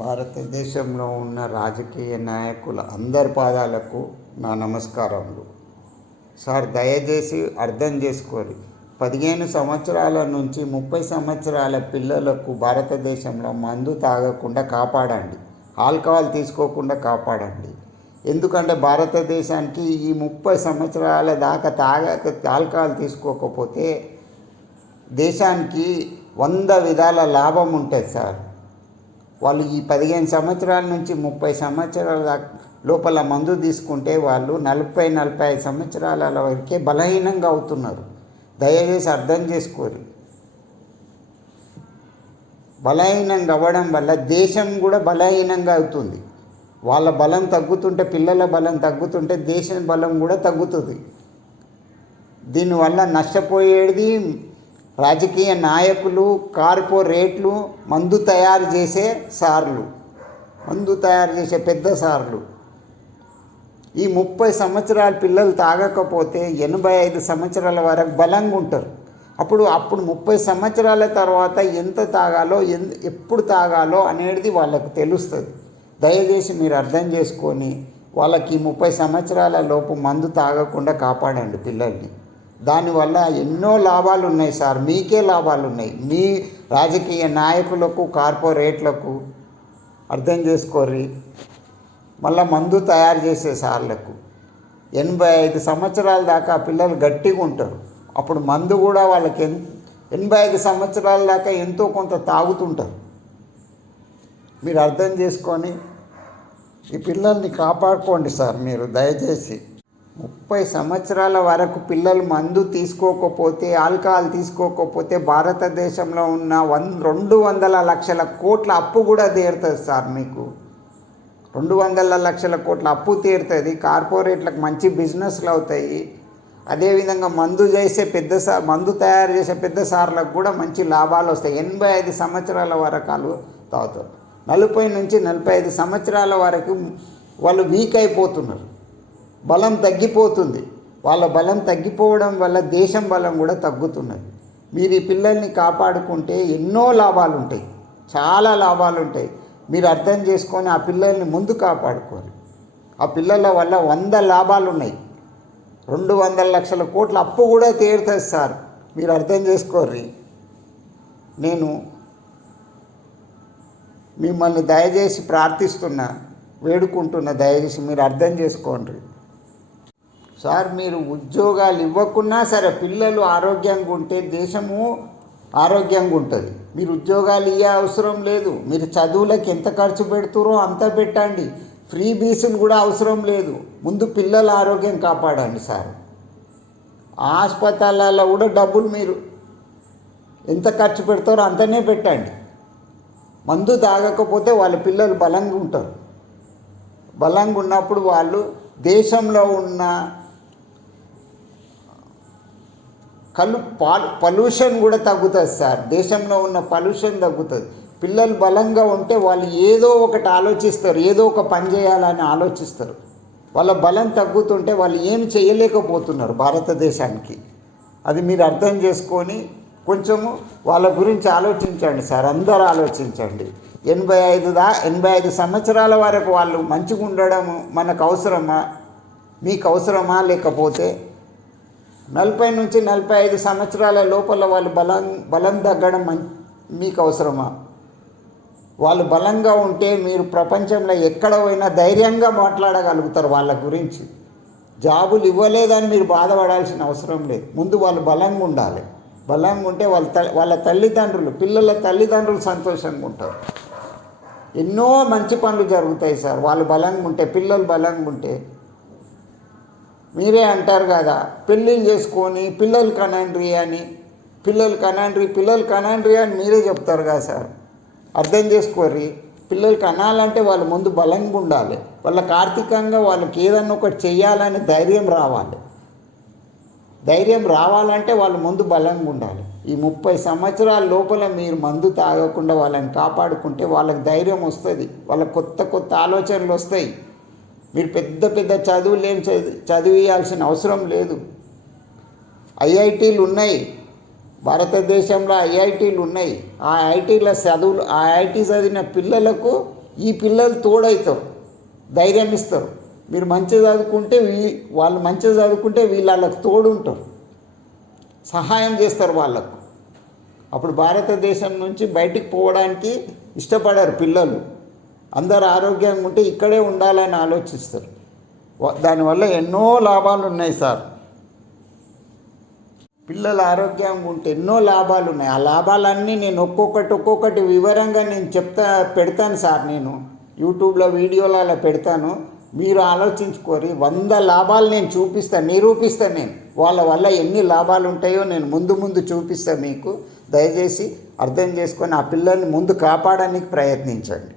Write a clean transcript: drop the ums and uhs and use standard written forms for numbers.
భారతదేశంలో ఉన్న రాజకీయ నాయకుల అందరి పాదాలకు నా నమస్కారములు. సార్, దయచేసి అర్థం చేసుకోరు. 15 సంవత్సరాల నుంచి 30 సంవత్సరాల పిల్లలకు భారతదేశంలో మందు తాగకుండా కాపాడండి, ఆల్కహాల్ తీసుకోకుండా కాపాడండి. ఎందుకంటే భారతదేశానికి ఈ 30 సంవత్సరాల దాకా ఆల్కహాల్ తీసుకోకపోతే దేశానికి 100 విధాల లాభం ఉంటుంది సార్. వాళ్ళు ఈ 15 సంవత్సరాల నుంచి 30 సంవత్సరాల లోపల మందు తీసుకుంటే వాళ్ళు 40-45 సంవత్సరాల వరకే బలహీనంగా అవుతున్నారు. దయచేసి అర్థం చేసుకోరు. బలహీనంగా అవ్వడం వల్ల దేశం కూడా బలహీనంగా అవుతుంది. వాళ్ళ బలం తగ్గుతుంటే, పిల్లల బలం తగ్గుతుంటే దేశం బలం కూడా తగ్గుతుంది. దీనివల్ల నష్టపోయేది రాజకీయ నాయకులు, కార్పొరేట్లు, మందు తయారు చేసే సార్లు, మందు తయారు చేసే పెద్ద సార్లు. ఈ 30 సంవత్సరాల పిల్లలు తాగకపోతే 85 సంవత్సరాల వరకు బలంగా ఉంటారు. అప్పుడు 30 సంవత్సరాల తర్వాత ఎంత తాగాలో, ఎప్పుడు తాగాలో అనేది వాళ్ళకు తెలుస్తుంది. దయచేసి మీరు అర్థం చేసుకొని వాళ్ళకి 30 సంవత్సరాల లోపు మందు తాగకుండా కాపాడండి పిల్లల్ని. దానివల్ల ఎన్నో లాభాలు ఉన్నాయి సార్. మీకే లాభాలు ఉన్నాయి. మీ రాజకీయ నాయకులకు, కార్పొరేట్లకు అర్థం చేసుకోర్రి. మళ్ళీ మందు తయారు చేసే సార్లకు 85 సంవత్సరాల దాకా పిల్లలు గట్టిగా ఉంటారు. అప్పుడు మందు కూడా వాళ్ళకి 85 సంవత్సరాల దాకా ఎంతో కొంత తాగుతుంటారు. మీరు అర్థం చేసుకొని ఈ పిల్లల్ని కాపాడుకోండి సార్. మీరు దయచేసి 30 సంవత్సరాల వరకు పిల్లలు మందు తీసుకోకపోతే, ఆల్కహాల్ తీసుకోకపోతే భారతదేశంలో ఉన్న 200 లక్షల కోట్ల అప్పు కూడా తీరుతుంది సార్. మీకు 200 లక్షల కోట్ల అప్పు తీరుతుంది. కార్పొరేట్లకు మంచి బిజినెస్లు అవుతాయి. అదేవిధంగా మందు తయారు చేసే పెద్ద సార్లకు కూడా మంచి లాభాలు వస్తాయి. 85 సంవత్సరాల వరకు వాళ్ళు తాగుతారు. 40 నుంచి 45 సంవత్సరాల వరకు వాళ్ళు వీక్ అయిపోతున్నారు. బలం తగ్గిపోతుంది. వాళ్ళ బలం తగ్గిపోవడం వల్ల దేశం బలం కూడా తగ్గుతున్నది. మీరు ఈ పిల్లల్ని కాపాడుకుంటే ఎన్నో లాభాలు ఉంటాయి, చాలా లాభాలు ఉంటాయి. మీరు అర్థం చేసుకొని ఆ పిల్లల్ని ముందు కాపాడుకోరు. ఆ పిల్లల వల్ల 100 లాభాలు ఉన్నాయి. 200 లక్షల కోట్ల అప్పు కూడా తీరుతుంది సార్. మీరు అర్థం చేసుకోర్రి. నేను మిమ్మల్ని దయచేసి ప్రార్థిస్తున్నా, వేడుకుంటున్నా, దయచేసి మీరు అర్థం చేసుకోండి సార్. మీరు ఉద్యోగాలు ఇవ్వకున్నా సరే పిల్లలు ఆరోగ్యంగా ఉంటే దేశము ఆరోగ్యంగా ఉంటుంది. మీరు ఉద్యోగాలు ఇవ్వ అవసరం లేదు. మీరు చదువులకు ఎంత ఖర్చు పెడుతురో అంత పెట్టండి. ఫ్రీ బీసులు కూడా అవసరం లేదు. ముందు పిల్లల ఆరోగ్యం కాపాడండి సార్. హాస్పిటల్లో కూడా డబ్బులు మీరు ఎంత ఖర్చు పెడతారో అంతనే పెట్టండి. మందు తాగకపోతే వాళ్ళ పిల్లలు బలంగా ఉంటారు. బలంగా ఉన్నప్పుడు వాళ్ళు దేశంలో ఉన్న పొల్యూషన్ కూడా తగ్గుతుంది సార్. దేశంలో ఉన్న పొల్యూషన్ తగ్గుతుంది. పిల్లలు బలంగా ఉంటే వాళ్ళు ఏదో ఒకటి ఆలోచిస్తారు, ఏదో ఒక పని చేయాలని ఆలోచిస్తారు. వాళ్ళ బలం తగ్గుతుంటే వాళ్ళు ఏం చేయలేకపోతున్నారు భారతదేశానికి. అది మీరు అర్థం చేసుకొని కొంచెము వాళ్ళ గురించి ఆలోచించండి సార్. అందరూ ఆలోచించండి. 85 సంవత్సరాల వరకు వాళ్ళు మంచిగా ఉండడం మనకు అవసరమా? మీకు అవసరమా? లేకపోతే 40 నుంచి 45 సంవత్సరాల లోపల వాళ్ళు బలం తగ్గడం మీకు అవసరమా? వాళ్ళు బలంగా ఉంటే మీరు ప్రపంచంలో ఎక్కడ పోయినా ధైర్యంగా మాట్లాడగలుగుతారు వాళ్ళ గురించి. జాబులు ఇవ్వలేదని మీరు బాధపడాల్సిన అవసరం లేదు. ముందు వాళ్ళు బలంగా ఉండాలి. బలంగా ఉంటే వాళ్ళ తల్లిదండ్రులు, పిల్లల తల్లిదండ్రులు సంతోషంగా ఉంటారు. ఎన్నో మంచి పనులు జరుగుతాయి సార్ వాళ్ళు బలంగా ఉంటే, పిల్లలు బలంగా ఉంటే. మీరే అంటారు కదా, పెళ్ళిళ్ళు చేసుకొని పిల్లలు కనండ్రి అని, పిల్లలు కనండ్రి అని మీరే చెప్తారు కదా సార్. అర్థం చేసుకోర్రి. పిల్లలు కనాలంటే వాళ్ళు ముందు బలంగా ఉండాలి. వాళ్ళకి ఆర్థికంగా వాళ్ళకి ఏదన్నా ఒకటి చెయ్యాలని ధైర్యం రావాలి. ధైర్యం రావాలంటే వాళ్ళు ముందు బలంగా ఉండాలి. ఈ 30 సంవత్సరాల లోపల మీరు మందు తాగకుండా వాళ్ళని కాపాడుకుంటే వాళ్ళకి ధైర్యం వస్తుంది. వాళ్ళకి కొత్త ఆలోచనలు వస్తాయి. మీరు పెద్ద చదువులు చదివేయాల్సిన అవసరం లేదు. ఐఐటీలు ఉన్నాయి, భారతదేశంలో ఐఐటీలు ఉన్నాయి. ఆ ఐఐటీ చదివిన పిల్లలకు ఈ పిల్లలు తోడవుతారు, ధైర్యం ఇస్తారు. మీరు మంచిగా చదువుకుంటే వాళ్ళు మంచిగా చదువుకుంటే వీళ్ళు వాళ్ళకు తోడు ఉంటారు, సహాయం చేస్తారు వాళ్ళకు. అప్పుడు భారతదేశం నుంచి బయటికి పోవడానికి ఇష్టపడరు పిల్లలు. అందరు ఆరోగ్యంగా ఉంటే ఇక్కడే ఉండాలని ఆలోచిస్తారు. దానివల్ల ఎన్నో లాభాలు ఉన్నాయి సార్. పిల్లలు ఆరోగ్యంగా ఉంటే ఎన్నో లాభాలు ఉన్నాయి. ఆ లాభాలన్నీ నేను ఒక్కొక్కటి వివరంగా నేను పెడతాను సార్. నేను యూట్యూబ్లో వీడియోలు అలా పెడతాను. మీరు ఆలోచించుకోరి. 100 లాభాలు నేను నిరూపిస్తాను. నేను వాళ్ళ వల్ల ఎన్ని లాభాలు ఉంటాయో నేను ముందు చూపిస్తాను మీకు. దయచేసి అర్థం చేసుకొని ఆ పిల్లల్ని ముందు కాపాడడానికి ప్రయత్నించండి.